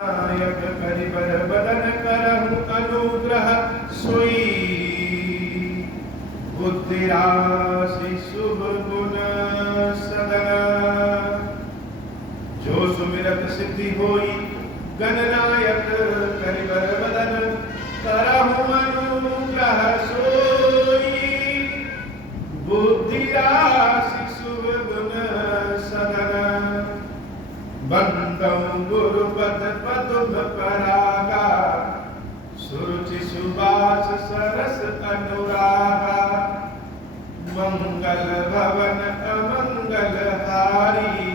नायक करिबर बदन करहु अनुग्रह सोई बुद्धि राशि शुभ गुण सदन जो सुमिरत सिद्धि होई गणनायक करिबर बदन करहु अनुग्रह सोई बुद्धि राशि शुभ गुण सदन बंदौ गुरुपद पदुम परागा सुरुचि सुबास सरस अनुरागा मंगल भवन अमंगल हारी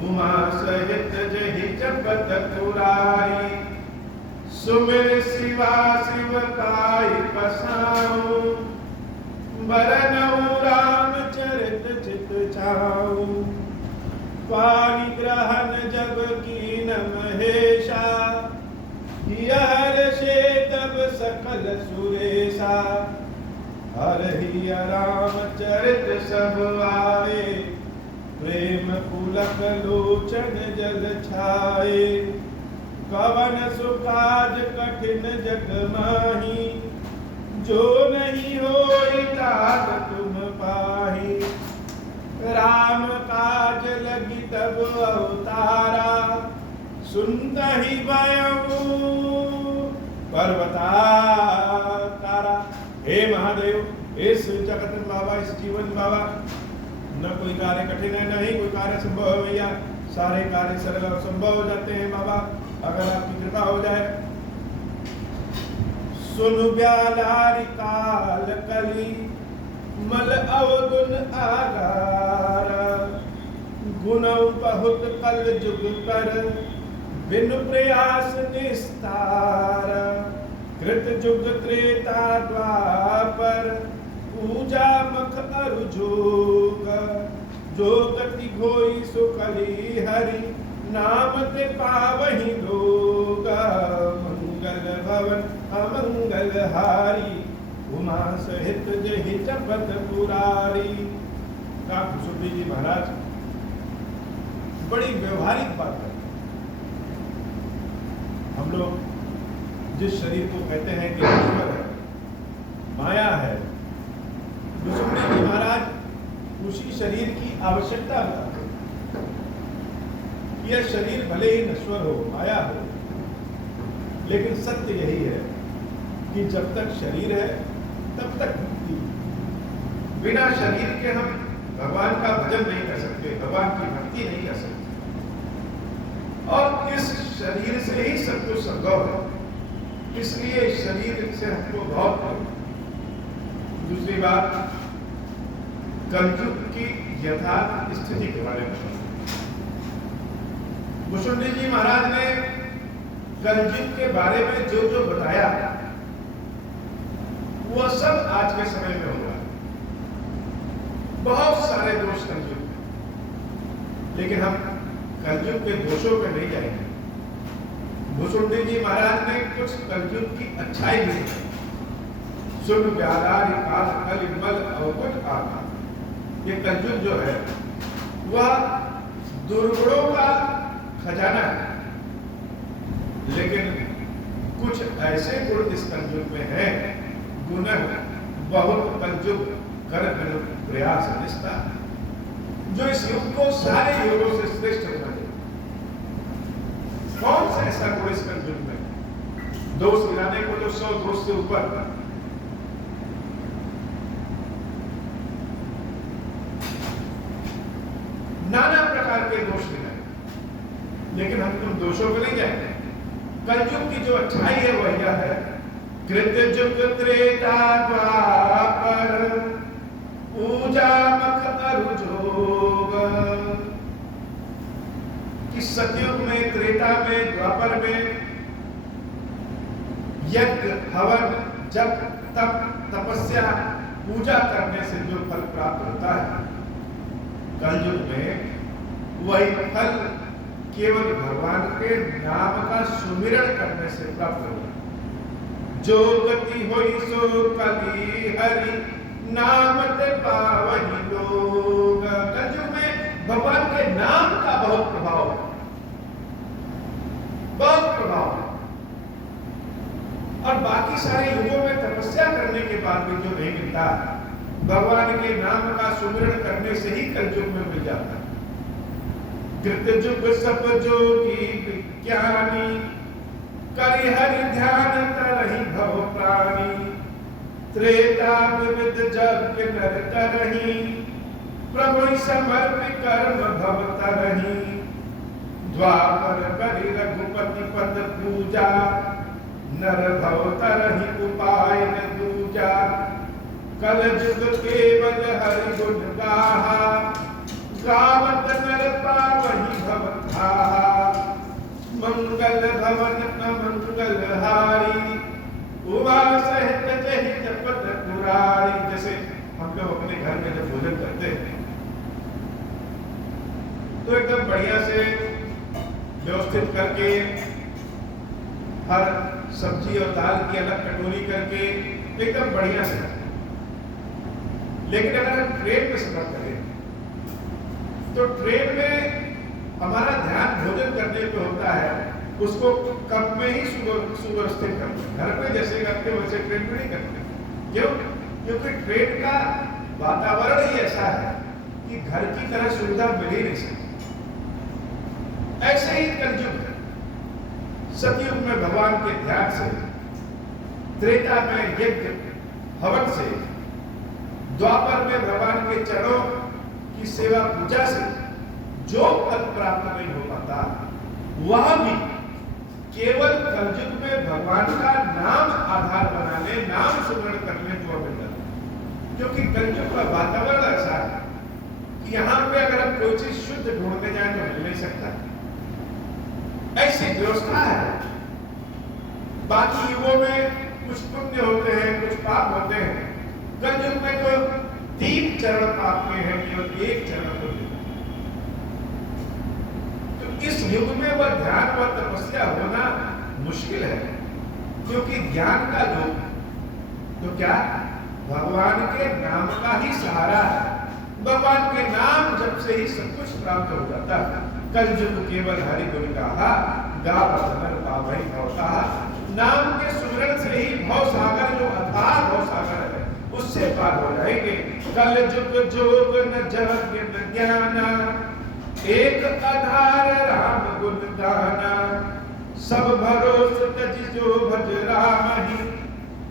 उमा सहित जहि जपत पुरारी सुमिर शिवा शिव काय पसाऊं बरनऊ राम चरित चित छाऊं पानी ग्रहण जब कीन महेशा हर से तब सकल सुरेशा हर ही राम चरित सब आए प्रेम पुलक लोचन जल छाए कवन सुकाज कठिन जग माही जो नहीं होई तात तुम पाही राम काज लगी तब अवतारा सुनता ही भयऊ पर्वता तारा। हे महादेव, इस जगत में बाबा, इस जीवन में बाबा न कोई कार्य कठिन है, न ही कोई कार्य संभव है भैया। सारे कार्य सरल और संभव हो जाते हैं बाबा, अगर आपकी कृपा हो जाए। सुन ब्यालारी काल कली मल अवगुण आगारा गुण बहुत कल जुग कर बिन प्रयास निस्तार कृत जुग त्रेता द्वापर पूजा मख अरु जोग जो गति घोई सुकली हरि नाम ते पावहि लोग मंगल भवन अमंगल हारी उमा सहित जहि जपत पुरारी। का कुसुम जी महाराज बड़ी व्यवहारिक बात है। हम लोग जिस शरीर को कहते हैं कि ईश्वर है, माया है, कुसुम जी महाराज उसी शरीर की आवश्यकता बताते हैं। यह शरीर भले ही नश्वर हो, माया हो, लेकिन सत्य यही है कि जब तक शरीर है तब तक मुक्ति। बिना शरीर के हम भगवान का भजन नहीं कर सकते, भगवान की भक्ति नहीं कर सकते, और इस शरीर से ही सब कुछ संभव है। इसलिए शरीर से हमको बहुत। दूसरी बात, कलयुग की यथार्थ स्थिति के बारे में मुसुंडी जी महाराज ने कलयुग के बारे में जो जो बताया वह सब आज के समय में हुआ है। बहुत सारे दोष कलयुग में, लेकिन हम कलयुग के दोषों पे नहीं जाएंगे। मुसुंडी जी महाराज ने कुछ कलयुग की अच्छाई भी दी। सुन ब्यालारी काल कलि मल अवगुण आगा। ये कलयुग जो है वह दुर्गुणों का खजाना है, लेकिन कुछ ऐसे गुण इस कलयुग में है, गुण बहुत कलयुग कर प्रयास निष्ठा, जो इस युग को सारे युगों से श्रेष्ठ बना दे। कौन सा ऐसा गुण इस कलयुग में? दोष गिराने को तो 100 दोष से ऊपर, नाना प्रकार के दोष गिराए, लेकिन हम तुम दोषों पर नहीं जाएंगे। कलयुग की जो अच्छाई है वह यह है, कृत जुग त्रेता द्वापर पूजा मख अरु जोग। कि सतयुग में, त्रेता में, द्वापर में यज्ञ, हवन, जप, तप, तपस्या, पूजा करने से जो फल प्राप्त होता है, कलयुग में वही फल केवल भगवान के नाम का सुमिरन करने से प्राप्त होगा। जो गति होई सो कली हरि नाम ते पावहि लोग। कलयुग में भगवान के नाम का बहुत प्रभाव है। बाकी सारे युगों में तपस्या करने के बाद भी जो नहीं मिलता, भगवान के नाम का सुमिरन करने से ही कलयुग में मिल जाता है। कृत जुग सब जोगी विज्ञानी, करि हरि ध्यान तरहि भव प्राणी। त्रेता विविध जग नर तरहि, प्रभु समर्थ कर्म भव तरहि। द्वापर करि रघुपति पद पूजा, नर भव तरहि उपाय न दूजा। कल जुग केवल हरि गुण गाहा, गावत नर पावहि भव थाहा। मंगल भवन अमंगल हारी, उमा सहित जहि जपत पुरारी। जैसे हम लोग अपने घर में जब भोजन करते हैं तो एकदम बढ़िया से व्यवस्थित करके, हर सब्जी और दाल की अलग कटोरी करके एकदम बढ़िया से। लेकिन अगर हम ट्रेन में सफर करें तो ट्रेन में हमारा ध्यान भोजन करने पे होता है, उसको कप में ही सुव्यवस्थित करते हैं। घर में जैसे करते वैसे ट्रेन में नहीं करते। क्यों? क्योंकि ट्रेन का वातावरण ही ऐसा है कि घर की तरह सुविधा मिल ही नहीं सकती। ऐसे ही कलयुग है। सतयुग में भगवान के ध्यान से, त्रेता में यज्ञ हवन से, द्वापर में भगवान के चरणों की सेवा पूजा से जो फल प्राप्त नहीं हो पाता, वह भी केवल कलयुग में भगवान का नाम आधार बनाने, नाम सुमरण करने को मिल जाता है। क्योंकि कलयुग का वातावरण ऐसा है कि यहाँ पे अगर हम कोई चीज शुद्ध ढूंढने जाए तो मिल नहीं सकता। ऐसी व्यवस्था है। बाकी युगों में कुछ पुण्य होते हैं, कुछ पाप होते हैं। कलयुग में तो 3 चरण पाप के हैं, केवल 1 चरण पुण्य। तो इस युग में वह ध्यान व तपस्या होना मुश्किल है, क्योंकि ज्ञान का लोग तो क्या भगवान के नाम का ही सहारा है। भगवान के नाम जब से ही सब कुछ प्राप्त हो जाता है। कलयुग केवल हरि गुण गाहा, गावत नर पावहि भव ताहा। नाम के सुमिरन से ही भव सागर, जो अथाह भव सागर है, उससे पार हो जाएंगे। कलयुग जोग न जग न ज्ञाना, एक आधार राम गुण गाना। सब भरोस तज जो भज रामहि,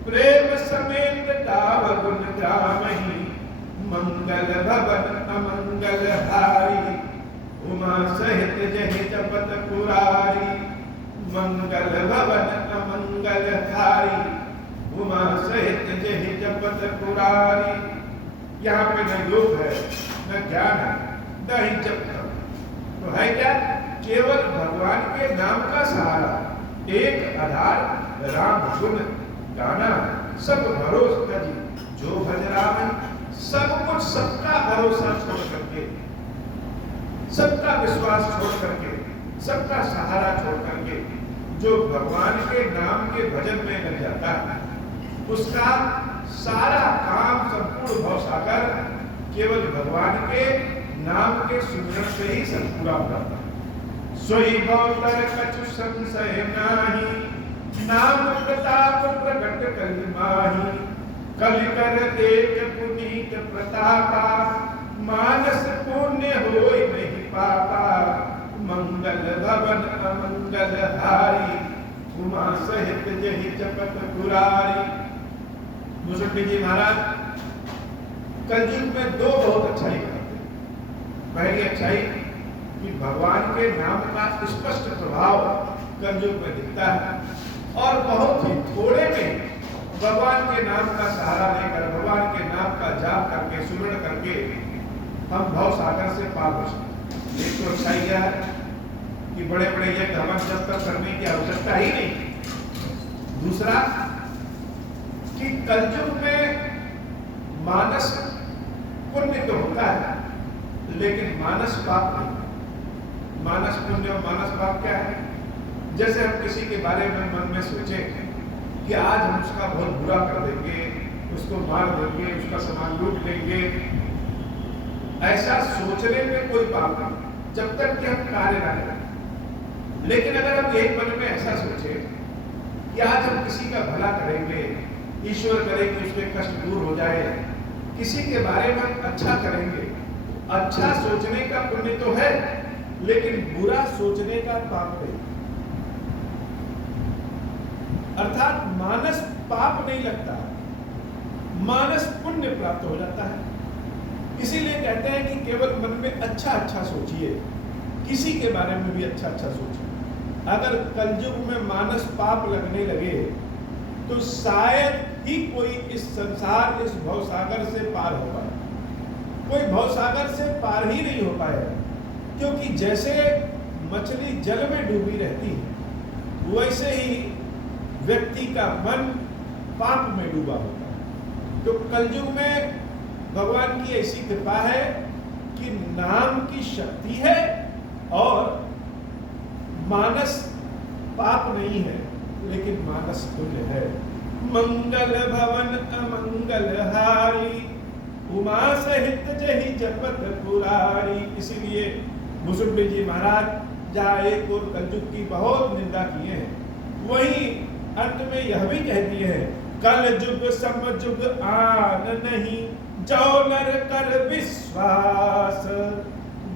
प्रेम समेत गाव गुण ग्रामहि। मंगल भवन अमंगल हारी, उमा सहित जहि जपत पुरारी। मंगल भवन अमंगल हारी, उमा सहित जहि जपत पुरारी। यहाँ पे न योग है, न ज्ञान है, न ही जप है। तो है क्या? केवल भगवान के नाम का सहारा, एक आधार राम गुण गाना। सब भरोस तजी जो भज राम। सब कुछ, सबका भरोसा छोड़ करके, सबका विश्वास छोड़ करके, सबका सहारा छोड़ करके जो भगवान के नाम के भजन में लग जाता है, उसका सारा काम, संपूर्ण भव सागर केवल भगवान के नाम के सुमिरन से ही सब पूरा हो जाता है। सोई भवतर कछु संशय नाही, नाम प्रताप प्रगट कलि माही। कलि कर देख पुनीत प्रतापा, मानस पुण्य होय नहीं पापा। मंगल भवन अमंगल हारी, उमा सहित जहि जपत पुरारी। मुसुंडी जी महाराज कलयुग में 2 बहुत अच्छाई करते हैं। पहली अच्छाई कि भगवान के नाम का स्पष्ट प्रभाव कलयुग में दिखता है, और बहुत ही थोड़े में भगवान के नाम का सहारा लेकर, भगवान के नाम का जाप करके, सुमिरन करके हम भव सागर से पार हो सकते। एक तो अच्छाई क्या है कि बड़े बड़े ये हवन जब तक करने की आवश्यकता ही नहीं। दूसरा कि कलयुग में मानस पुण्य तो होता है, लेकिन मानस पाप नहीं। मानस पुण्य और मानस पाप क्या है? जैसे हम किसी के बारे में मन में सोचे कि आज हम उसका बहुत बुरा कर देंगे, उसको मार देंगे, उसका सामान लूट लेंगे। ऐसा सोचने में कोई पाप नहीं, जब तक कि हम कार्य ना करें। लेकिन अगर हम एक मन में ऐसा सोचे कि आज हम किसी का भला करेंगे, ईश्वर करे कि उसके कष्ट दूर हो जाए, किसी के बारे में अच्छा करेंगे। अच्छा सोचने का पुण्य तो है, लेकिन बुरा सोचने का पाप नहीं। अर्थात मानस पाप नहीं लगता, मानस पुण्य प्राप्त हो जाता है। इसीलिए कहते हैं कि केवल मन में अच्छा अच्छा सोचिए, किसी के बारे में भी अच्छा अच्छा सोचिए। अगर कलयुग में मानस पाप लगने लगे तो शायद ही कोई इस संसार, इस भवसागर से पार हो पाए। कोई भवसागर से पार ही नहीं हो पाएगा, क्योंकि जैसे मछली जल में डूबी रहती है, वैसे ही व्यक्ति का मन पाप में डूबा होता है। तो कलयुग में भगवान की ऐसी कृपा है कि नाम की शक्ति है और मानस पाप नहीं है, लेकिन मानस पुण्य है। मंगल भवन अमंगल हारी, उमा सहित जहि जपत पुरारी। इसीलिए भुसुंडी जी महाराज जहाँ एक और कलयुग की बहुत निंदा किए हैं, वही अंत में यह भी कह दिए हैं, कल जुग समजुग आन नहीं, जो नर कर विश्वास,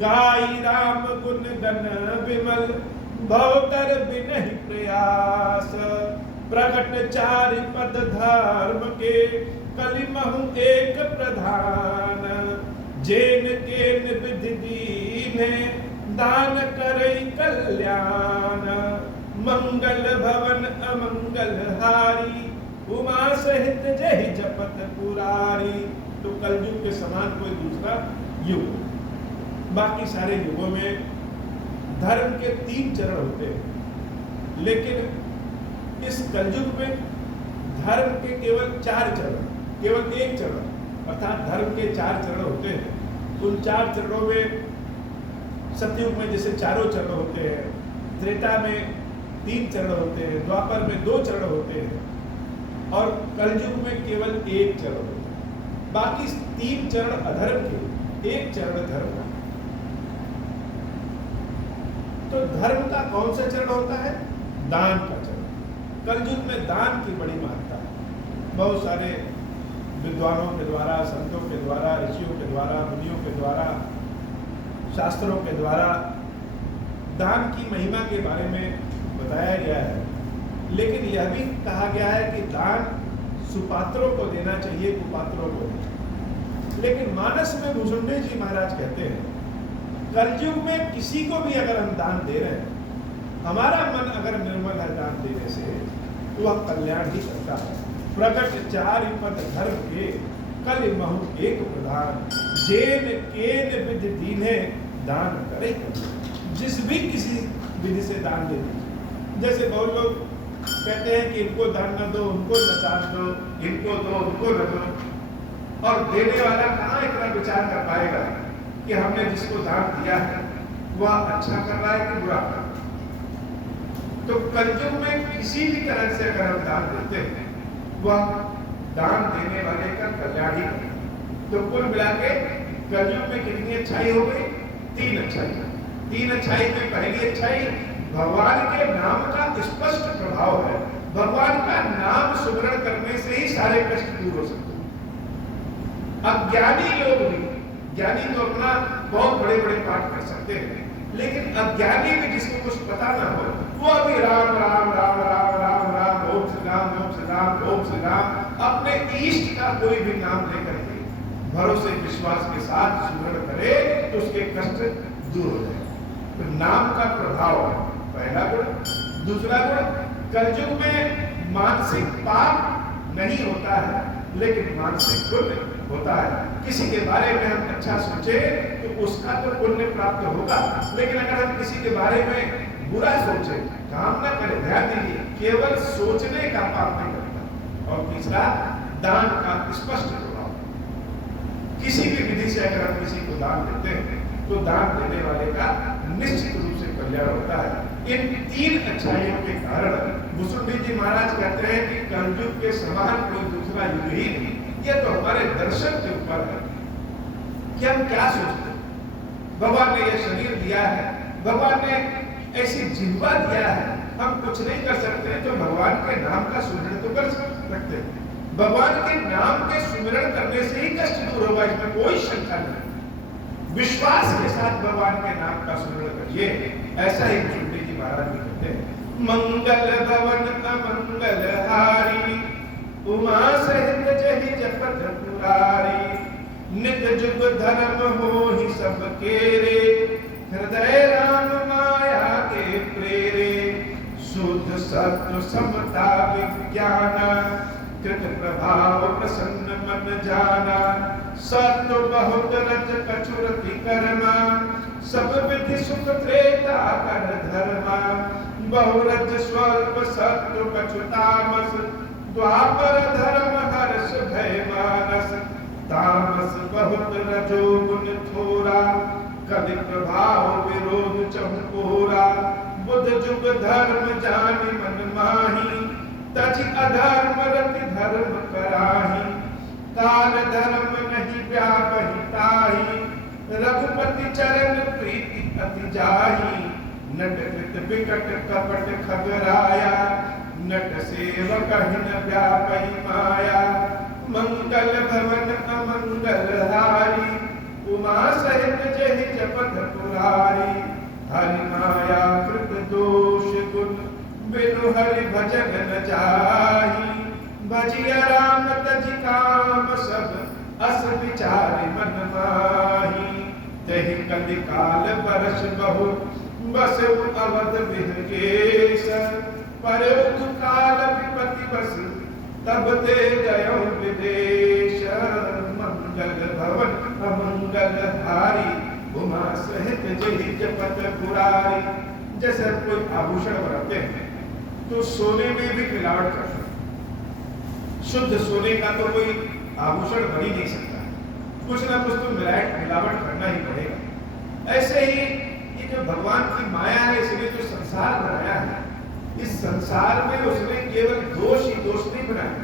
गाई राम गुण गण विमल, भवतर बिनहि प्रयास। प्रगट चारि पद धर्म के, कलिमहु एक प्रधान, जेन केन विधि दीने, दान करई कल्याण। मंगल भवन अमंगल हारी, उमा सहित जहि जपत पुरारी। तो कलयुग के समान कोई दूसरा युग। बाकी सारे युगों में धर्म के 3 चरण होते हैं, लेकिन इस कलयुग में धर्म के केवल 4 चरण, केवल 1 चरण, अर्थात धर्म के 4 चरण होते हैं। उन 4 चरणों में सतयुग में जैसे चारों चरण होते हैं, त्रेता में 3 चरण होते हैं, द्वापर में 2 चरण होते हैं, और कलयुग में केवल 1 चरण होता है। बाकी 3 चरण अधर्म के, 1 चरण धर्म का। तो धर्म का कौन सा चरण होता है? दान का चरण। कलयुग में दान की बड़ी महत्ता है। बहुत सारे विद्वानों के द्वारा, संतों के द्वारा, ऋषियों के द्वारा, मुनियों के द्वारा, शास्त्रों के द्वारा दान की महिमा के बारे में बताया गया है। लेकिन यह भी कहा गया है कि दान सुपात्रों को देना चाहिए, कुपात्रों को नहीं। लेकिन मानस में भुसुंडी जी महाराज कहते हैं, कलयुग में किसी को भी अगर हम दान दे रहे हैं, हमारा मन अगर निर्मल है दान देने से, तो वह कल्याण ही करता है। प्रगट चारि पद धर्म के, कलिमहु एक प्रधान, जेन केन विधि दीने, दान करे। जिस भी किसी विधि से दान दे दीजिए। जैसे बहुत लोग कहते हैं कि इनको दान न दो, उनको न दान दो, इनको दो, उनको न दो, और देने वाला कहाँ इतना विचार कर पाएगा कि हमने जिसको दान दिया है वह अच्छा कर रहा है कि बुरा कर रहा है। तो कलयुग में किसी भी तरह से अगर हम दान देते हैं, वह दान देने वाले का कल्याण ही है। तो कुल मिला के कलयुग में कितनी अच्छाई हो गई? 3 अच्छाई। 3 अच्छाई में पहली अच्छाई भगवान के नाम का स्पष्ट प्रभाव है। भगवान का नाम सुमरण करने से ही सारे कष्ट दूर हो सकते हैं। अज्ञानी लोग भी, ज्ञानी तो अपना बहुत बड़े बड़े पाठ कर सकते हैं, लेकिन अज्ञानी भी जिसको कुछ पता ना हो, वो अभी राम राम राम राम राम राम, ओम श्री राम, ओम श्री राम, ओम श्री राम, अपने इष्ट का कोई भी नाम लेकर के भरोसे विश्वास के साथ सुमरण करे तो उसके कष्ट दूर हो जाए। तो नाम का प्रभाव है पहला गुण। दूसरा गुण, कलयुग में मानसिक पाप नहीं होता है, लेकिन मानसिक पुण्य होता है। किसी के बारे में हम अच्छा सोचे तो उसका तो पुण्य प्राप्त होगा, लेकिन अगर हम किसी के बारे में बुरा सोचे, काम ना करें, ध्यान दीजिए, केवल सोचने का पाप नहीं करता। और तीसरा, दान का स्पष्ट प्रभाव। किसी भी विधि से अगर हम किसी को दान देते हैं तो दान देने वाले का निश्चित रूप से कल्याण होता है। इन 3 अच्छाइयों के कारण भुसुंडी जी महाराज कहते हैं कि कलयुग के समान कोई दूसरा युग ही नहीं। यह तो हमारे दर्शन के ऊपर है कि हम क्या सोचते हैं। भगवान ने यह शरीर दिया है, भगवान ने ऐसी जिह्वा दिया है, हम कुछ नहीं कर सकते तो भगवान भगवान के नाम का सुमिरन तो कर सकते हैं। भगवान के नाम के सुमिरन करने से ही कष्ट दूर होगा, इसमें कोई शंका नहीं। विश्वास के साथ भगवान के नाम का सुमिरन करिए, ऐसा ही भुसुंडी जी महाराज भी कहते हैं। मंगल भवन अमंगल हारी, उमा सहित जहि जपत पुरारी, नित जुग धर्म हो ही सब केरे, हृदय राम माया के प्रेरे, शुद्ध सत्व समता विज्ञान, कृत प्रभाव प्रसन्न मन जाना, सत्व बहुत रज कछुरति कर्मा, सब विधि सुख त्रेता कर धर्मा, बहुरज स्वल्प सत्व कछु तामस, द्वापर धर्म हर्ष भय मानस, तामस बहुत रजोगुण थोरा, कलि प्रभाव विरोध चहुकोरा, बुध जुग धर्म जानि मन माही, तजि अधर्म रति धर्म कराही, काल धर्म नहीं व्यापहि ताही, रघुपति चरण प्रीति अति जाही, नट कृत विकट कपट खगराया, नट सेवक हिन व्यापहि माया, मंगल भवन अमंगल हारी, उमा सहित जहि जपत पुरारी, हरि माया कृत दोष गुण, बिनु हरि भजन न जाही, भजिया राम तजि काम सब, अस विचारि मन माही, तहि कलि काल बरस बहु, बसु अवध विहकेश, परउख काल विपति बस, तब ते गयो विदेश, मंगल भवन अमंगल हारी, उमा सहित जहि जपत पुरारी। जैसे कोई आभूषण बनाते हैं तो सोने में भी मिलावट करते हैं, शुद्ध सोने का तो कोई आभूषण बन ही नहीं सकता, कुछ ना कुछ तो मिलावट करना ही पड़ेगा। ऐसे ही ये जो भगवान की माया है, इसने जो संसार बनाया है, इस संसार में उसने केवल दोष ही दोष नहीं बनाए,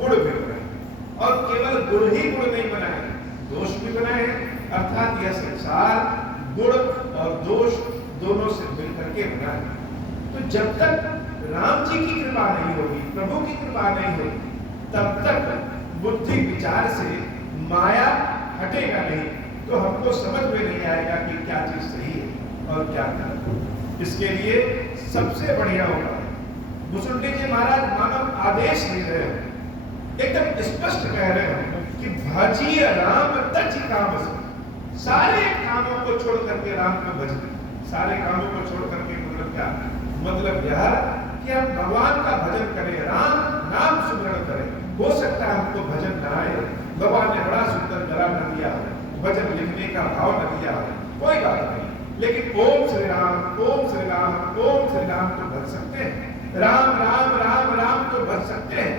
गुण भी बनाए, और केवल गुण ही गुण नहीं बनाए, दोष भी बनाए हैं। अर्थात यह संसार गुण और दोष दोनों से मिलकर के बना है। तो जब तक राम जी की कृपा नहीं होगी, प्रभु की कृपा नहीं होगी, तब तक बुद्धि विचार से माया हटेगा नहीं, तो हमको समझ में नहीं आएगा कि क्या चीज सही है और क्या गलत। इसके लिए सबसे बढ़िया होगा, भुसुंडी जी महाराज मानव आदेश दे रहे हो, एकदम स्पष्ट कह रहे हो कि भजिए राम तजि काम सब, सारे कामों को छोड़ करके राम को भजिए। सारे कामों को छोड़ करके मतलब क्या? मतलब यह कि हम भगवान का भजन करें, राम नाम सुमिरन करें। हो सकता है हमको भजन न आए, भगवान ने बड़ा सुंदर गला न दिया हो, भजन लिखने का भाव न दिया हो, कोई बात नहीं, लेकिन ओम श्री राम, ओम श्री राम, ओम श्री राम तो भज सकते हैं, राम राम राम राम तो भज सकते हैं,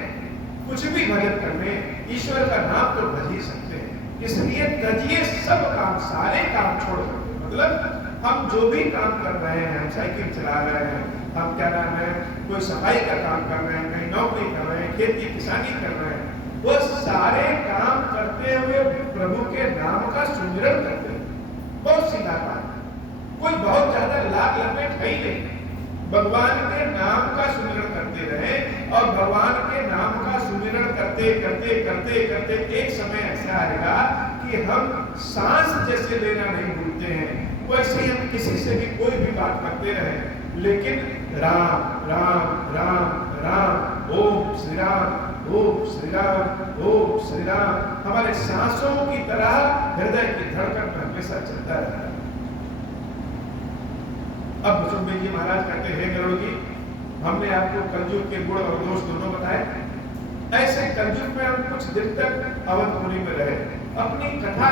कुछ भी भजन करने ईश्वर का नाम तो भज ही सकते हैं। इसलिए तजिए सब काम, सारे काम छोड़ सकते, मतलब हम जो भी काम कर रहे हैं, हम साइकिल चला रहे हैं, हम क्या नाम है, कोई सफाई का काम कर रहे हैं, कहीं नौकरी कर रहे हैं, खेती किसानी कर रहे हैं, वो सारे काम करते हुए प्रभु के नाम का सुमिरन करते हैं। बहुत सीधा काम, कोई बहुत ज्यादा लाभ लपेट है ही नहीं, भगवान के नाम का सुमिरन करते रहे, और भगवान के नाम का सुमिरन करते करते करते करते एक समय ऐसा आएगा कि हम सांस जैसे लेना नहीं भूलते हैं, वैसे ही हम किसी से भी कोई भी बात करते रहे, लेकिन राम राम राम राम, ओम श्री राम, ओम श्री राम, ओम श्री राम हमारे सांसों की तरह हृदय की धड़कन में हमेशा चलता रहता है। अब भुसुंडी जी महाराज कहते हैं, गरुड़ जी, हमने आपको कलयुग के गुण और दोष दोनों बताए, ऐसे कलयुग में हम कुछ दिन तक अवधपुरी में रहे, अपनी कथा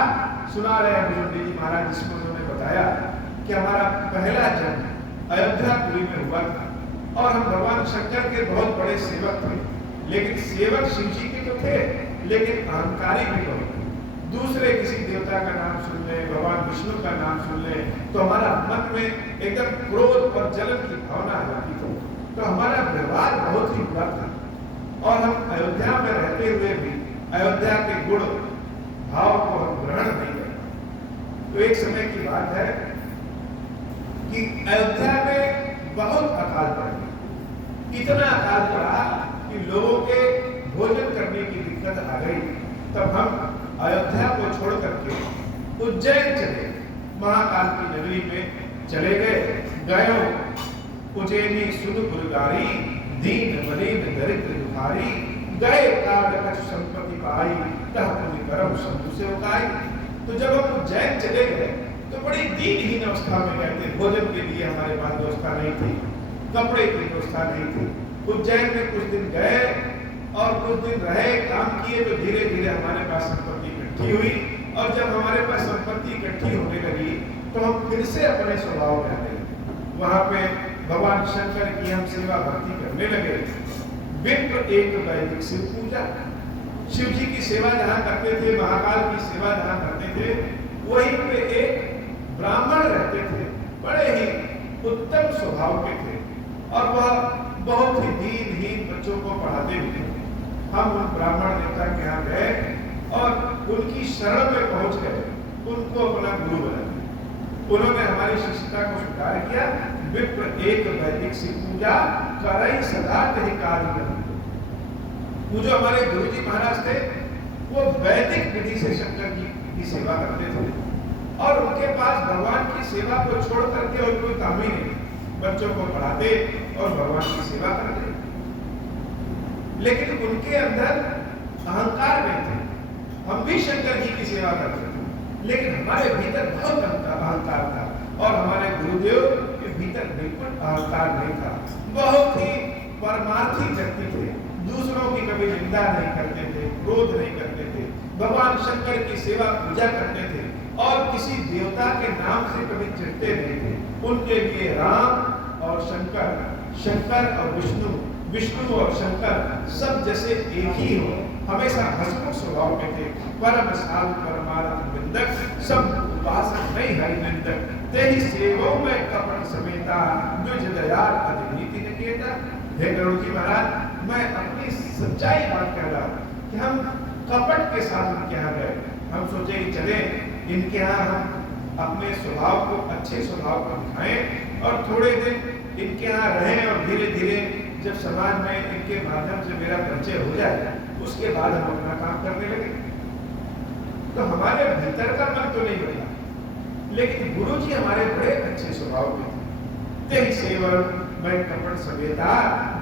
सुना रहे हैं भुसुंडी जी महाराज, जिसमें उन्होंने बताया कि हमारा पहला जन्म अयोध्यापुरी में हुआ था, और हम भगवान शंकर के बहुत बड़े सेवक थे, लेकिन सेवक शिव जी के तो थे, लेकिन अहंकारी भी बहुत थे। दूसरे किसी देवता का नाम सुन ले, भगवान विष्णु का नाम सुन ले, तो हमारा मन में एकदम क्रोध और जलन की भावना आ जाती थी, तो हमारा व्यवहार बहुत ही बुरा था, और हम अयोध्या में रहते हुए भी अयोध्या के गुण भाव को हम ग्रहण नहीं करते। तो एक समय की बात है कि अयोध्या में बहुत अकाल पड़ गया, इतना अकाल पड़ा कि लोगों के भोजन करने की दिक्कत आ गई। तब हम अयोध्या को छोड़ करके उज्जैन चले, महाकाल की नगरी में चले गए। उज्जैनी सुन गुरगारी, दीन मलिन दरिद्र दुखारी, गए काल कछ संपत्ति पाई, तह पुनि करम शंभु से उताई। तो जब हम उज्जैन चले गए तो बड़ी दीनहीन अवस्था में गए थे। भोजन के लिए हमारे पास व्यवस्था नहीं थी, कपड़े की व्यवस्था नहीं थी। उज्जैन में कुछ दिन गए और कुछ दिन रहे, काम किए, तो धीरे धीरे हमारे पास संपत्ति इकट्ठी हुई। और जब हमारे पास संपत्ति इकट्ठी होने लगी तो हम फिर से अपने स्वभाव में आने लगे। वहां पे भगवान शंकर की हम सेवा भक्ति करने लगे। विप्र एक वैदिक शिव पूजा, शिव जी की सेवा जहाँ करते थे, महाकाल की सेवा जहाँ करते थे, वहीं पे एक ब्राह्मण रहते थे, बड़े ही उत्तम स्वभाव के थे और वह बहुत ही दीनहीन बच्चों को पढ़ाते भी थे। हम उन ब्राह्मण देवता के यहाँ गए और उनकी शरण में पहुंच गए, उनको अपना गुरु बना दिया। उन्होंने हमारी शिष्यता को स्वीकार किया। विप्र एक वैदिक शिव पूजा करई सदा कहीं कार्य कर। वो जो हमारे गुरु जी महाराज थे वो वैदिक विधि से शंकर जी की सेवा करते थे और उनके पास भगवान की सेवा को छोड़ करके और कोई काम ही नहीं, बच्चों को पढ़ाते और भगवान की सेवा करते। लेकिन उनके अंदर अहंकार नहीं थे। हम भी शंकर जी की सेवा करते थे लेकिन हमारे भीतर बहुत अहंकार था और हमारे गुरुदेव के भीतर बिल्कुल अहंकार नहीं था। बहुत ही परमार्थी व्यक्ति थे, दूसरों की कभी निंदा नहीं करते थे, क्रोध नहीं करते थे, भगवान शंकर की सेवा पूजा करते थे और किसी देवता के नाम से कभी चिढ़ते नहीं थे। उनके लिए राम और शंकर, शंकर और विष्णु, विष्णु और शंकर सब जैसे एक ही हो, हमेशा हंसमुख स्वभाव के थे। परम साधु परमार्थ विंदक, सब उपासक नहीं हरि निंदक, तेहि सेवो में कपट समेता, द्विज दयाल अधिनीति निकेता। हे गरुड़ जी महाराज, मैं अपनी सच्चाई बात कह रहा हूँ कि हम कपट के साथ उनके यहाँ गए। हम सोचे कि चले इनके यहाँ हम अपने स्वभाव को, अच्छे स्वभाव को दिखाएं और थोड़े दिन इनके यहाँ रहें और धीरे धीरे जब समाज में इनके माध्यम से मेरा परिचय हो जाए उसके बाद हम अपना काम करने लगे। तो हमारे भीतर का मन तो नहीं बदला, लेकिन गुरु जी हमारे बड़े अच्छे स्वभाव के थे। तेहि सेवन मैं कपट सवेता,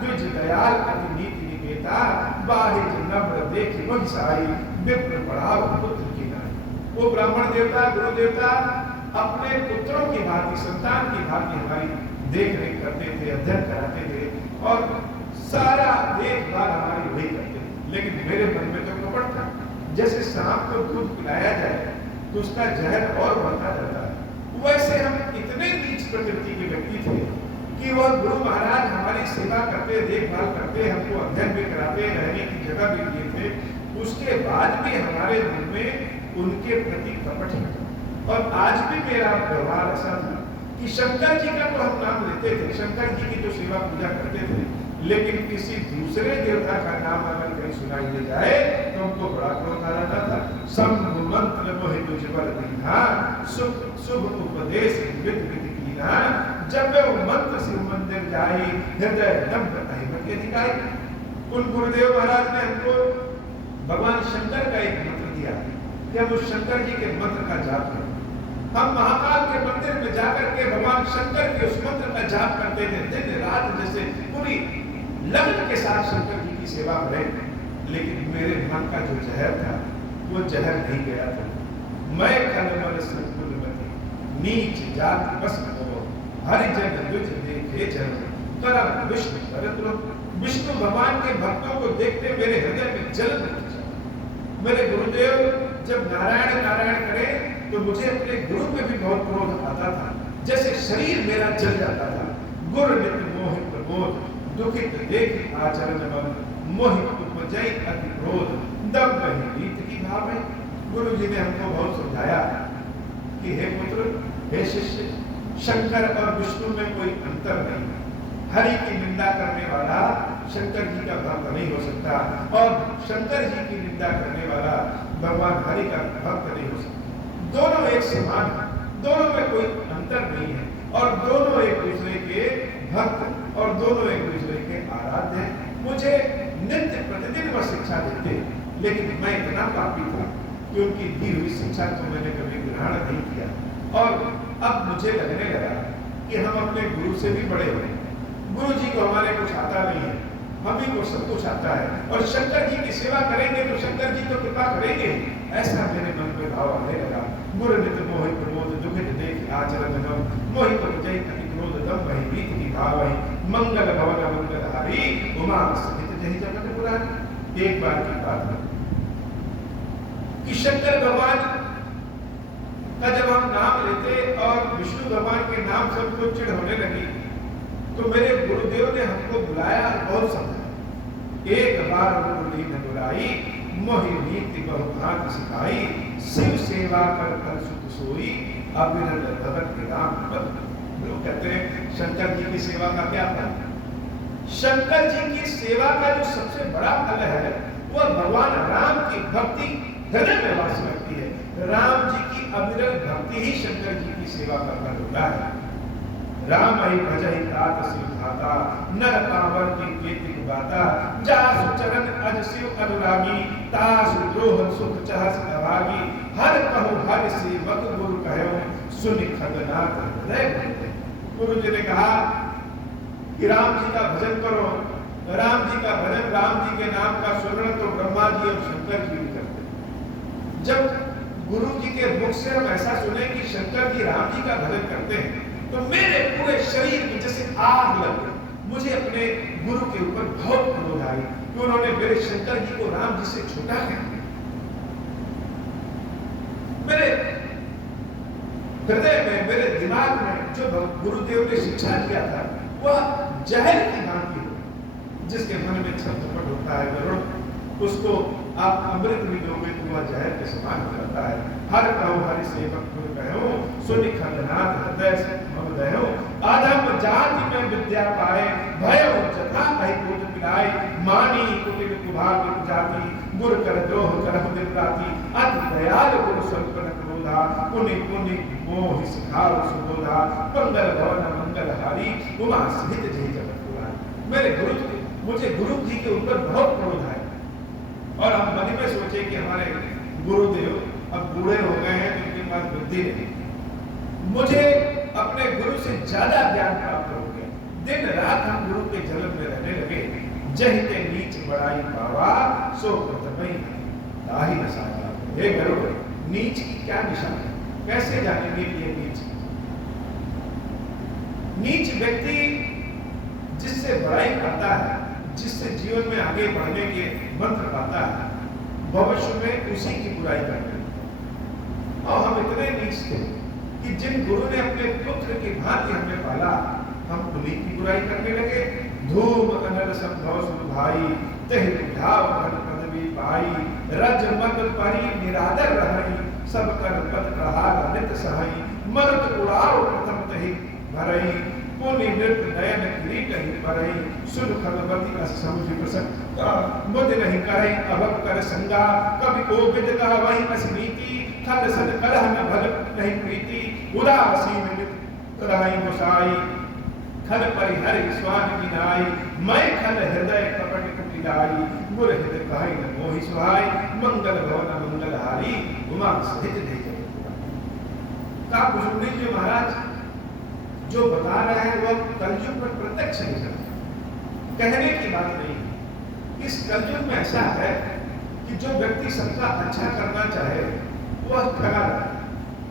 द्विज दयाल अति नीति निकेता, बाहे नम्र देखि मुझ साई, विप्र पढ़ाओ पुत्र की नाई। वो ब्राह्मण देवता, गुरु देवता अपने पुत्रों की भांति, संतान की भांति हमारी देख रेख करते थे, अध्ययन कराते थे और सारा देखभाल हमारी वही करते थे। लेकिन मेरे मन में तो कपट था। जैसे सांप को दूध पिलाया जाए तो उसका जहर और बढ़ता जाता है, वैसे हम इतने नीच प्रकृति के व्यक्ति थे कि वह गुरु महाराज हमारी सेवा करते, देखभाल करते, हमको अध्ययन भी कराते, रहने की जगह भी दिए थे, उसके बाद भी हमारे मन में उनके प्रति कपट था। और आज भी मेरा व्यवहार ऐसा था कि शंकर जी का तो हम नाम लेते थे, शंकर जी की तो सेवा पूजा करते थे, लेकिन किसी दूसरे देवता का नाम अगर कहीं सुनाई दे जाए तो हमको बड़ा क्रोध आ जाता था। शंभु मंत्र मोहि तुझ बल दीन्हा, शुभ उपदेश विद विधि कीन्हा, जब वे मंत्र शिव मंदिर जाई, हृदय दम्भ अहिमति अधिकाई। उन गुरुदेव महाराज ने हमको भगवान शंकर का एक मंत्र दिया कि हम उस शंकर जी के मंत्र का जाप करें। हम महाकाल के मंदिर में जाकर के भगवान शंकर के उस मंत्र का जाप करते थे, दिन रात जैसे पूरी लगन के साथ शंकर जी की सेवा करें। लेकिन मेरे मन का जो जहर था वो जहर नहीं गया था। मैं कलमल संकुलमति, नीच जात बस हो, हरि जन द्विज देखे जन, करम विष्णु करत। विष्णु भगवान के भक्तों को देखते मेरे हृदय में जलन उठ जाता। मेरे गुरुदेव जब नारायण नारायण करें तो मुझे अपने गुरु पे भी बहुत क्रोध आता था, जैसे शरीर मेरा जल जाता था। गुर नित मोहि प्रबोध, दुखित देख आचरण मन, मोहि उपजई अति क्रोध, दम्भ ही रीत की भावे। गुरु जी ने हमको बहुत समझाया कि हे पुत्र, हे शिष्य, शंकर और विष्णु में कोई अंतर नहीं। हरि की निंदा करने वाला शंकर जी का भक्त नहीं हो सकता और शंकर जी की निंदा करने वाला भगवान हरि का भक्त नहीं हो सकता। दोनों एक समान है, दोनों में कोई अंतर नहीं है और दोनों एक दूसरे के भक्त और दोनों एक दूसरे के बात है, मुझे नित्य प्रतिदिन वह शिक्षा देते, लेकिन मैं इतना पापी था कि उनकी दी हुई शिक्षा को मैंने कभी ग्रहण नहीं किया। और अब मुझे लगने लगा कि हम अपने गुरु से भी बड़े हुए। गुरु जी को हमारे कुछ आता नहीं है, हम ही को सब कुछ आता है, और शंकर जी की सेवा करेंगे तो शंकर जी तो कृपा करेंगे, ऐसा मेरे मन में भाव आने लगा। गुरु नित मोहि प्रमोद दुखित देख आचरण हम, मोहि तो जय अति क्रोध दम वही प्रीत की भाव वही, मंगल भवन मंगल हारी उमा सहित जय जगत पुरारी। एक बार की बात है कि शंकर भगवान का जब हम नाम लेते और विष्णु भगवान के नाम से हमको चिढ़ होने लगी, तो मेरे गुरुदेव ने हमको बुलाया और बहुत समझाया। एक बार गुरु ने बुलाई, मोहि नीति बहुभांति सिखाई, शिव सेवा कर कर सुख सोई, अविरल भगत के राम भक्त। लोग कहते हैं शंकर जी की सेवा का क्या फल? शंकर जी की सेवा का जो सबसे बड़ा फल है वह भगवान राम की भक्ति हृदय में वास करती है। राम जी की अविरल भक्ति ही शंकर जी की सेवा का फल होता है। राम ही भजहि तात शिव धाता, नर पावन की कीर्ति गाता, जासु चरण अज शिव अनुरागी, तासु द्रोह सुख चहस अभागी, हर कहु हर सेवक गुरु कहो, सुनि खगनाथ हृदय भजते। गुरु जी ने कहा कि राम जी का भजन करो। राम जी का भजन, राम जी के नाम का सुमरण तो ब्रह्मा जी और शंकर जी भी करते। जब गुरु जी के मुख से हम ऐसा सुने कि शंकर जी राम जी का भजन करते हैं, तो मेरे पूरे शरीर में जैसे आग लग गई। मुझे अपने गुरु के ऊपर बहुत क्रोध आई कि उन्होंने मेरे शंकर जी को राम जी से छोटा कर दिया। मेरे हृदय में, मेरे दिमाग में जो गुरुदेव ने शिक्षा दिया था वह जहर की भांति हो। जिसके मन में छटपट होता है गरुड़, उसको आप अमृत भी दोगे तो वह जहर के समान हो जाता है। हर कहो हरि सेवक गुरु कहो, सुनि खगनाथ हृदय से मम दयो, आधम जाति में विद्या पाए, भयो जथा कहि कोट पिलाए, मानी कुटिल कुभाग जाति, गुर कर द्रोह करहु दिन राति, अति दयाल गुरु संपन्न क्रोधा, पुनि पुनि मोहि सिखाओ सुबोधा, मंगल भवन मंगल हारी, उमा सहित जय जगत पुरारी। मेरे गुरु, मुझे गुरु जी के ऊपर बहुत क्रोध आया, और हम मन में सोचे कि हमारे गुरुदेव अब बूढ़े हो गए हैं, उनके पास बुद्धि नहीं। मुझे अपने गुरु से ज्यादा ज्ञान प्राप्त हो गया। दिन रात हम गुरु के जलन में रहने लगे। जहि के नीच बड़ाई पावा, सो प्रथमई ताहि न साजा। हे गरुड़, नीच की क्या निशान है? कैसे जानेंगे कि ये नीच? नीच व्यक्ति जिससे बड़ाई करता है, जिससे जीवन में आगे बढ़ने के मंत्र पाता है, भविष्य में उसी की बुराई करते हैं। और हम इतने नीच थे कि जिन गुरु ने अपने पुत्र की भांति हमें पाला, हम उन्हीं की बुराई करने लगे। धूम अनल संभव सुन भाई, तहि बुझाव घन पदवी पाई, रज मत परी निरादर रही, सब कर पद प्रहार नित सहाई, मरुत उड़ाओ प्रथम तहि भरई, पुनि नृत्य नयन किरीट ही परई, सुन खगवती अस समुझ प्रसन्न, मुद नहीं करई अभव कर संगा, कवि को विद का वही अस नीति, खल सन करह न भल नहीं प्रीति, उदासीन नित रहाई गोसाई, खल परिहर स्वान की नाई, मैं खल हृदय कपट कुटिलाई, गुर हृदय कहाई न मोहि सुहाई, मंगल भवन मंगल हारी, उमा सहित जय जगत पुरारी। का कुसुमनी जी महाराज जो बता रहे हैं वह कलयुग में प्रत्यक्ष निकल कहने की बात नहीं। इस कलयुग में ऐसा है कि जो व्यक्ति सबका अच्छा करना चाहे वह ठगा रहा है।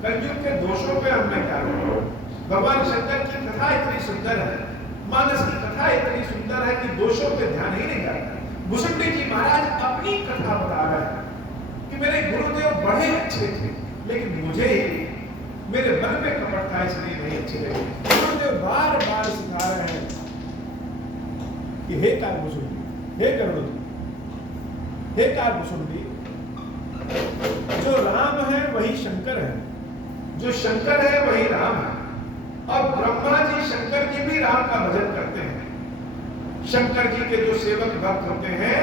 कलयुग के दोषों पे हमने क्या किया? भगवान शंकर की कथा इतनी सुंदर है, मानस की कथा इतनी सुंदर है कि दोषों पे ध्यान ही नहीं जाता। भुसुंडी जी महाराज अपनी कथा बता रहे हैं कि मेरे गुरुदेव बड़े अच्छे थे, लेकिन मुझे मेरे मन में कपट था, इसलिए नहीं अच्छे लगे। गुरुदेव बार बार सिखा रहे हैं कि हे कालभुसुंडी, हे गरुड़, हे कालभुसुंडी, जो राम है वही शंकर है, जो शंकर है वही राम है। और ब्रह्मा जी शंकर जी भी राम का भजन करते हैं। शंकर जी के जो सेवक भक्त होते हैं,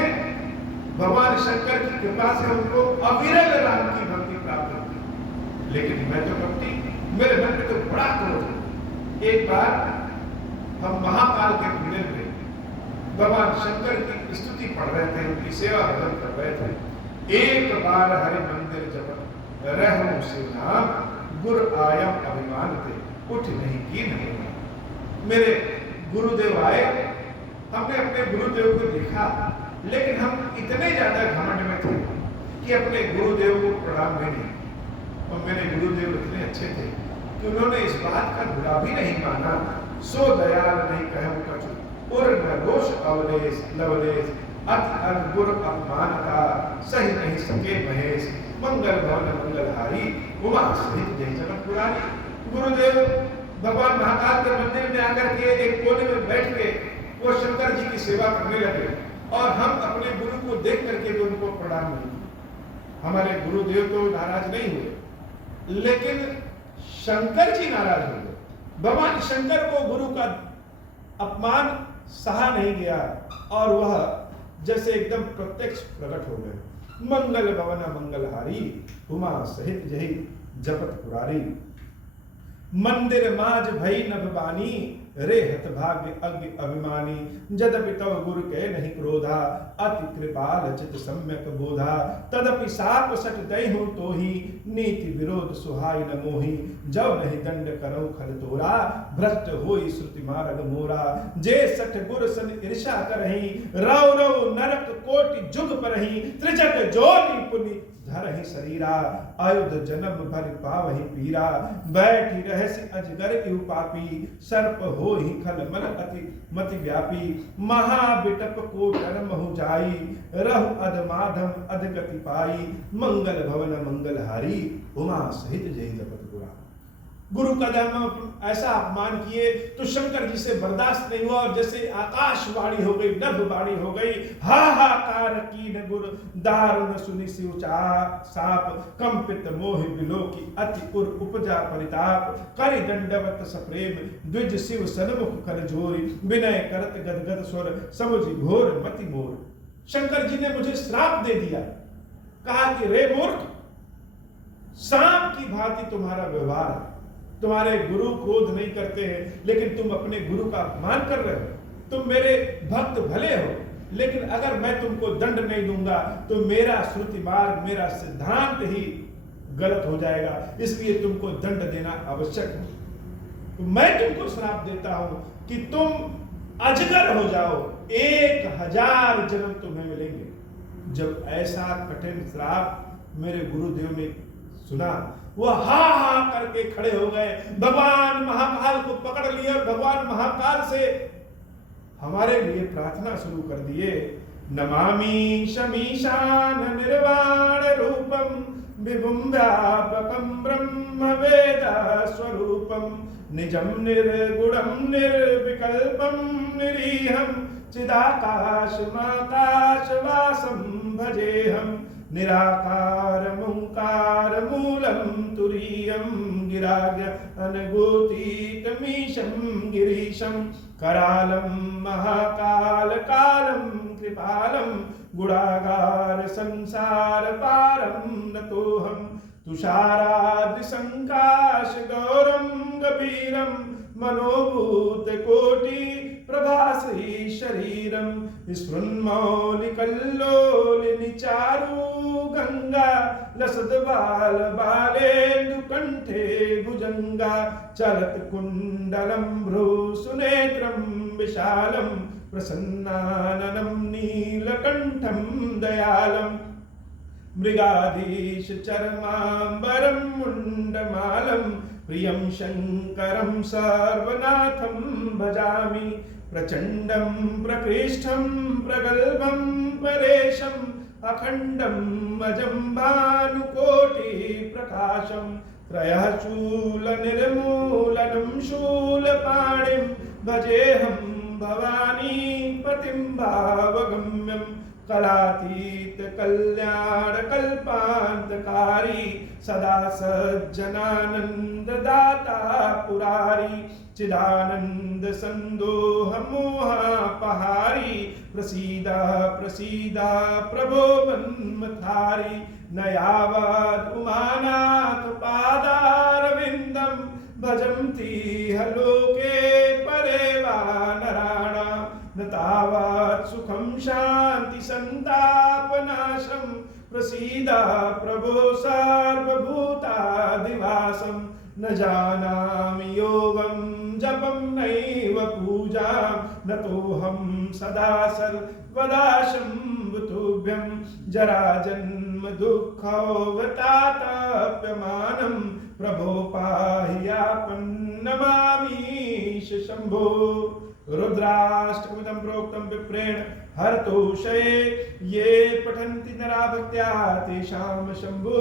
भगवान शंकर की कृपा से उनको अविरल राम की भक्ति प्राप्त होती है। लेकिन मैं तो भक्ति, मेरे मन में तो बड़ा क्रोध। एक बार हम महाकाल के मंदिर में भगवान शंकर की स्तुति पढ़ रहे थे, उनकी सेवा भजन कर रहे थे। एक बार हरि मंदिर जपत रहूं शिव नाम, गुर आयम अभिमान थे उठ नहीं की नहीं। मेरे गुरुदेव आए, हमने अपने गुरुदेव को देखा, लेकिन हम इतने ज्यादा घमंड में थे कि अपने गुरुदेव को प्रणाम भी नहीं। और मेरे गुरुदेव इतने अच्छे थे कि उन्होंने इस बात का बुरा भी नहीं माना। सो दयाल नहीं कहूं कछु उर न रोष अवलेश लवलेश, अथ गुर अपमान का सही नहीं सके महेश, मंगल भवन मंगलहारी उमा सहित जय जगत पुरारी। गुरुदेव भगवान महाकाल के मंदिर में आकर के एक कोने में बैठ के वो शंकर जी की सेवा करने लगे, और हम अपने गुरु को देख करके भी उनको प्रणाम नहीं। हमारे गुरुदेव तो नाराज नहीं हुए, लेकिन शंकर जी नाराज हो गए। भगवान शंकर को गुरु का अपमान सहा नहीं गया, और वह जैसे एकदम प्रत्यक्ष प्रकट हो गए। मंगल भवन मंगलहारी उमा सहित जही जपत पुरारी, मंदिर माज भई नभ बानी रे हत भाग्य अग्नि अभिमानी, जदपि तव गुरु के नहीं क्रोधा अति कृपाल चित सम्यक बोधा, तदपि साप सट दई तो ही नीति विरोध सुहाई न मोही, जब नहीं दंड करो खल तोरा भ्रष्ट होई श्रुति मार्ग मोरा, जे सठ गुर सन ईर्षा करही रव रव नरक कोटि जुग परही, त्रिजग जोनि पुनि धरहि शरीरा, आयुध जन्म भर पावहि पीरा, बैठी रहसि अजगर इउ पापी, सर्प होहि खल मन अति मति व्यापी, महाबिटप को महु जाई, रहु अधमाधम अधगति पाई, मंगल भवन मंगलहारी उमा सहित जय जपत पुरारी। गुरु का जब हम ऐसा अपमान किए तो शंकर जी से बर्दाश्त नहीं हुआ, और जैसे आकाशवाणी हो गई, नभ वाणी हो गई, हाहाकार कीन गुर दारुण सुनि शिव साप, कंपित मोहि बिलो की अति उर उपजा परिताप, करि दंडवत सप्रेम द्विज शिव सन्मुख कर जोरी, विनय करत गदगद स्वर समुझि घोर मति मोर। शंकर जी ने मुझे श्राप दे दिया, कहा कि रे मूर्ख, सांप की भांति तुम्हारा व्यवहार है, तुम्हारे गुरु क्रोध नहीं करते हैं, लेकिन तुम अपने गुरु का अपमान कर रहे हो। तुम मेरे भक्त भले हो, लेकिन अगर मैं तुमको दंड नहीं दूंगा तो मेरा श्रुति मार्ग, मेरा सिद्धांत ही गलत हो जाएगा, इसलिए तुमको दंड देना आवश्यक है। तो मैं तुमको श्राप देता हूं कि तुम अजगर हो जाओ, 1000 जन्म तुम्हें मिलेंगे। जब ऐसा कठिन श्राप मेरे गुरुदेव ने सुना, वो हा हा करके खड़े हो गए, भगवान महाकाल को पकड़ लिया, भगवान महाकाल से हमारे लिए प्रार्थना शुरू कर दिए। नमामि शमीशान निर्वाण रूपम विभुम व्यापकम ब्रह्म वेद स्वरूपम, निजम निर्गुणम निर्विकल्पम निरीहम चिदाकाशमाकाश वासम भजेहम, निराकार मुंकार मूलम तुरीयम गिराग्य अनगोतीतमीशम गिरीशम, करालम महाकाल कालम कृपालम, गुणागार संसार पारम नतोहम, तुषाराद्रि संकाश गौरम गभीरम, मनोभूत कोटि प्रभाश्री शरीरम, स्फुन्मौलिकल्लोलिनि चारु गंगा, लसद बाल बालेन्दु कंठे भुजंगा, चलत कुंडलम भ्रू सुनेत्रम विशालम, प्रसन्नाननं नीलकंठम दयालम, मृगाधीश चर्मांबरम मुंडमालम, प्रियं शंकरं सर्वनाथं भजामि, प्रचंडं प्रकृष्टं प्रगल्भं परेशं, अखंडं अजं भानुकोटि प्रकाशं, त्रयः शूल निर्मूलनं शूलपाणिं, भजेऽहं भवानी पतिं भावगम्यं, कलातीत कल्याण कल्पांतकारी, सदा सज्जनानंद दाता पुरारी, चिदानंद संदोह मोहापहारी, प्रसीदा प्रसीदा प्रभो मन्मथारी, नयावद उमानाथ पादारविंदम, भजन्ति हलोके परे वा नराणां, न तावत् सुखम शांति संतापनाशम प्रसीदा प्रभो सर्वभूतादिवासम न जानामि योगं जपं नैव पूजां नतोऽहं सदा सर्वदा शम्भुतुभ्यं जराजन्म दुःखौगतातप्यमानं प्रभो पाह्यापन्नमामीश शम्भो रुद्राष्टकमिदं प्रोक्तं विप्रेण हरतोषये ये पठन्ति नरा भक्त्या तेषां शम्भु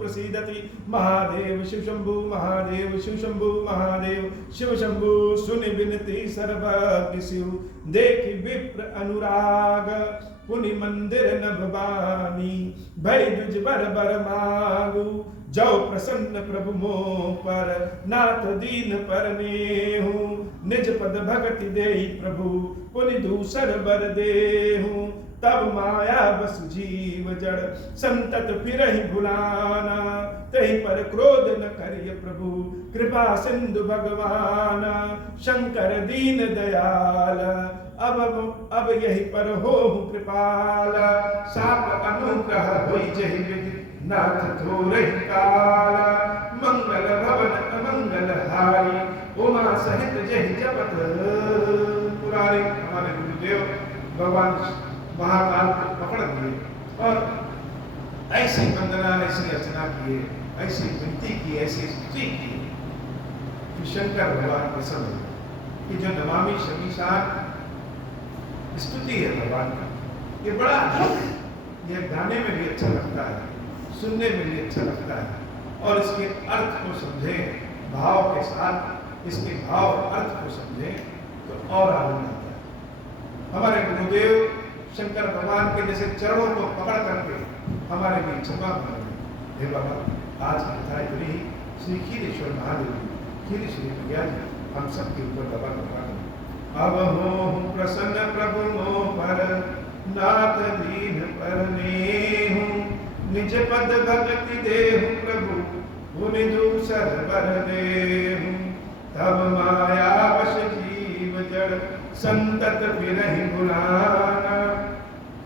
प्रसीदति महादेव शिव शम्भु महादेव शिव शम्भु महादेव शिव शम्भु सुनि विनति सर्वज्ञ शिव देखि विप्र अनुराग पुनि मंदिर न भवानी भय द्विज बर बर मागु जो प्रसन्न प्रभु मोह पर नाथ दीन पर नेहु निज पद भगति देहि प्रभु पुनि दूसर बर देहु तब माया बस जीव जड़ संतत फिरहि भुलाना तहि पर क्रोध न करिय प्रभु कृपा सिंधु भगवान शंकर दीन दयाल अब यही पर हो कृपाल साप अनुग्रह होई जहि विधि नाथ थोरहि काल मंगल भवन अमंगल हारी उमा सहित जहि जपत पुरारी। हमारे गुरुदेव भगवान महाकाल को पकड़ लिए और ऐसी वंदना ऐसी अर्चना किए ऐसी विनती की ऐसी स्तुति की कि शंकर भगवान प्रसन्न हुए कि जो नमामि शमीशान स्तुति है भगवान का ये बड़ा ये गाने में भी अच्छा लगता है सुनने में भी अच्छा लगता है और इसके अर्थ को समझें भाव के साथ इसके भाव अर्थ को समझें तो और आनंद आता है। हमारे गुरुदेव शंकर भगवान के जैसे चरणों को पकड़ करके हमारे लिए क्षमा मांगे। हे बाबा आज की कथा इतनी ही। श्री खीरेश्वर महादेव खीरेश्वरी भैया जी हम सबके ऊपर दबा करवा अब हो प्रसन्न प्रभु मोह पर नाथ दीन पर नेहु निज पद भक्ति देहु प्रभु पुनि दूसर बर देहु तब माया वश जीव जड़ संतत फिरहि भुलाना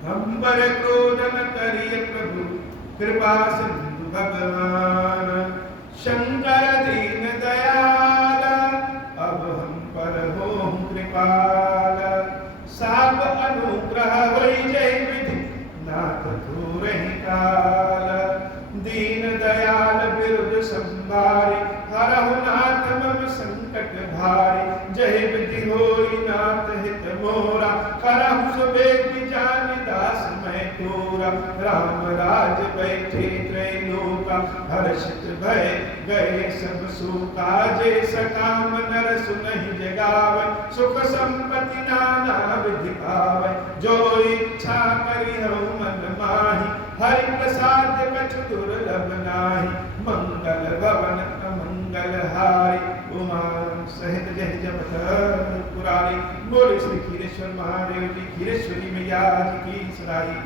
हम पर क्रोध न करिय प्रभु कृपा सिंधु भगवान शंकर दीन दयाल अब हम पर हो कृपाल साप अनुग्रह होई जय विधि नाथ थोरहि काल दीन दयाल बिरुद संभारी हरहु नाथ मम संकट भारी जय विधि होई नाथ हित मोरा करहु सुबेदि जान दास मैं तोरा राम राज बैठे त्रैलोका हर्षित भय गए सब सुका जे सकाम नर सुनहि जगावे सुख संपत्ति नाना विधि पावे जो इच्छा करि हऊ मन माहि हरि प्रसाद कछु दुर्लभ नाही मंगल भवन अमंगल हारी उमा सहित जय जपत पुरारी। बोले श्री खीरेश्वर महादेव जी खीरेश्वरी मैया जी की सदाई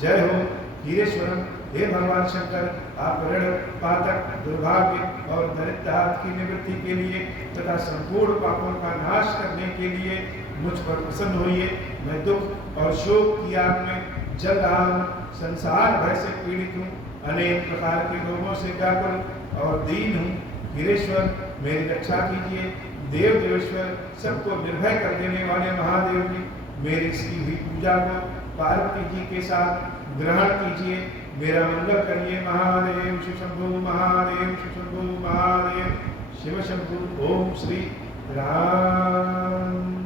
जय हो। खीरेश्वरम हे भगवान शंकर आप ऋण पातक दुर्भाग्य और दरिद्रता की निवृत्ति के लिए तथा संपूर्ण पापों का नाश करने के लिए मुझ पर प्रसन्न होइए। मैं दुख और शोक की आग में जल रहा हूँ संसार भय से पीड़ित हूँ अनेक प्रकार के रोगों से व्याकुल और दीन हूँ। खीरेश्वर मेरी रक्षा कीजिए। देव देवेश्वर सबको निर्भय कर देने वाले महादेव जी मेरी की हुई पूजा को पार्वती जी के साथ ग्रहण कीजिए मेरा मंगल करिए। महादेव शिव शंभु महादेव शिव शंभु महादेव शिव शंभु। ओम श्री राम।